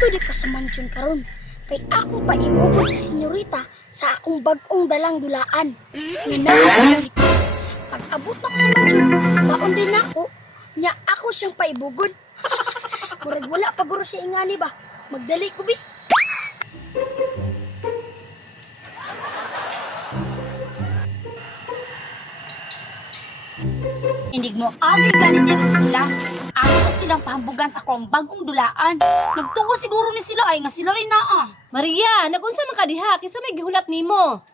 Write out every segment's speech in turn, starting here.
Adto di ka sa mansyon karon. Kay akong paibubon si senyorita sa akong bag-ong dalang dulaan. Nga naa sa likod. Pag abot na ko sa mansyon, baon din ako. Nya ako siyang paibugod. Murag wala paguro siya ingani ba? Magdali ko bi. Indig mo, agi galit din sila. Ako silang pahambugan sa kong bagong dulaan. Nagtuo siguro ni sila ay nga sila rin na Maria, nagunsa man ka diha kisa may gihulat nimo.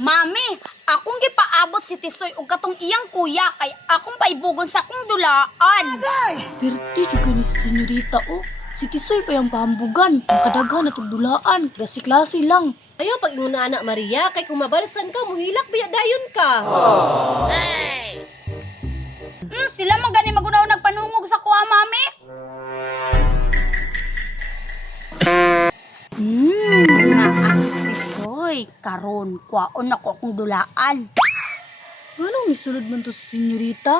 Mami, akong gipaabot si Tisoy ug katong iyang kuya kay akong paibugon sa akong dulaan. Perti juga ni si senyorita oh. Si Tisoy pa yung pahambugan. Ang kadaghan at dulaan. Klase-klase lang. Ayo pag inuna anak Maria kay kung mabalisan ka muhilak biya dayon ka. Sila man gani magunaw nagpanungog sa kuha, mami. Naa si Tisoy karon kuwaon ako akong dulaan. Anong isulod man to si senyorita?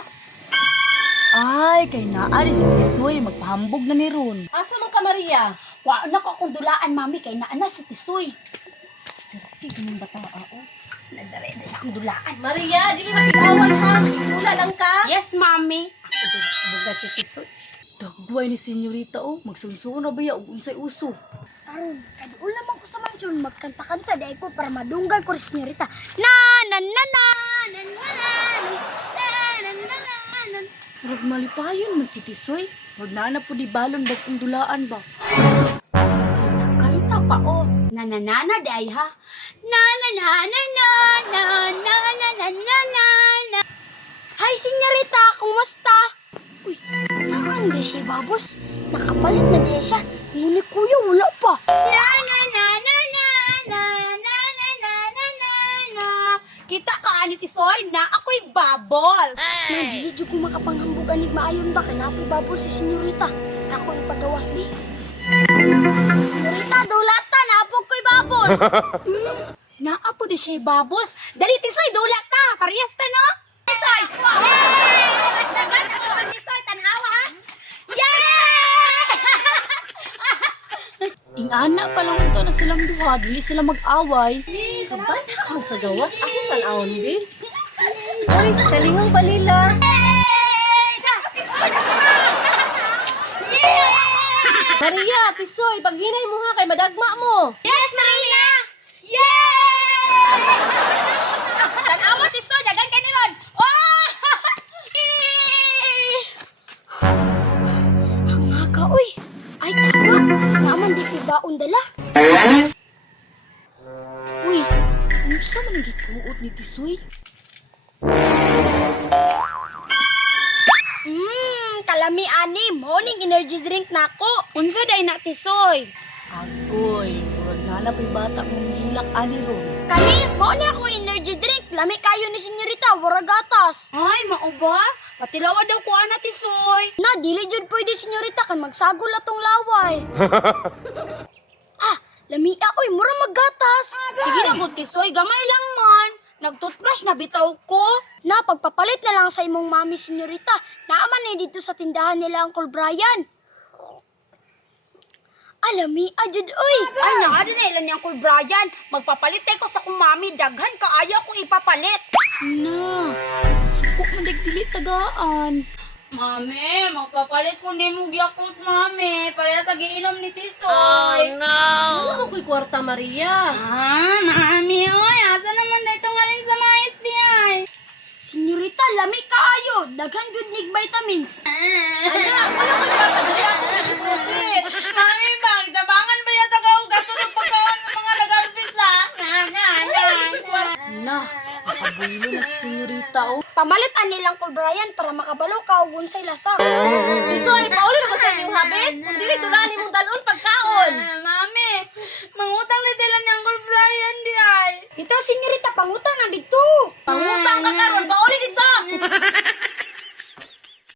Ay, kay naari si Tisoy. Magpahambog na ni Ron. Asa man ka Maria? Kuwaon ako akong dulaan, mami, kay naa na si Tisoy. Perti ganun bata oh. Nadali akong dulaan. Maria, dili makig-away ha. Isula lang ka. Yes, mami. Ako din bugat si Tisoy. Dagduay ni senyorita oh. Magsunsuon na ba ya og unsay uso? Karon, kaduol naman ko sa mansyon magkanta-kanta dahil ko para madunggan ko si senyorita. Na na na na na na na na na na na. Murag malipayon man si Tisoy. Magnana po di balon bagong dulaan ba? Kanta pa, oh. Nananana day, ha? Na. Hi, senyorita, kumusta? Uy, naan di siya babos. Nakapalit na di siya. Ngunit kuya, wala pa. Na. Kita ka, ani Tisoy, na ako'y bubbles. Nandili dyan ko makapanghambugan ni maayon ba? Kanapoy babos si senyorita. Ako ipagawas bi. Senyorita, dulata, napog ko'y babos. Naapo di siya bubbles. Dali, Tisoy, dulat ta. Parehas ta, no? Tisoy! Mas dagan ako ang Tisoy, tanawa, ha? Ingana pa lang ito na silang duha. Dili sila mag-away. Kabata man sa gawas ako tan-awon bi. Oy, kalingong balila. Maria, Tisoy, paghinay mo ha kay madagma mo. Yes, Marina! Yay! Tanawa, Tisoy, dagan ka ni Ron. Oh! Hanga ka, uy. Ay, tama. Naman di ko baon dala. Uy, ano sa man ang gikuot ni Tisoy? Kalami ani. Morning energy drink na ako. Unsa day na, Tisoy? Agoy, murag nanapay bata mong hilak ani Ron. Kani, mo ni ako energy drink. Lami kayo ni senyorita, wara gatas. Ay, mauba? Patilawa daw ko ana, Tisoy. Na, dili jud pwede senyorita kay magsagol atong laway. Lamia, oy, mura maggatas. Sige na, good, Tisoy. Gamay lang man. Nag-toothbrush na bitaw ko. Na, pagpapalit na lang sa imong mami senyorita. Naaman ni dito sa tindahan nila Uncle Brian. Alami, ajud, oy. Ay, naada na ilan ni Uncle Brian. Magpapalit ko sa kong mami. Daghan ka, ayaw ko ipapalit. Na, suko man dili tagaan. Mami, magpapalit ko ni mo Yakult, mami. Para sa giinom ni Tisoy. Ano ko ko'y kwarta Maria? Mami, oy. Asa naman na itong alin sa mais di ay? Senyorita, lami kaayo. Daghan good nig vitamins. Mami, bang, tabangan ba yata ka o gato ng pagkawan ng mga lagarpis, ha? Na, nakabulo na si senyorita oh. Pamalit ani lang Uncle Brian para makabalo ka og unsay lasa. Tisoy, pauli na ko sa inyong habit. Kung dili dulani mong dalon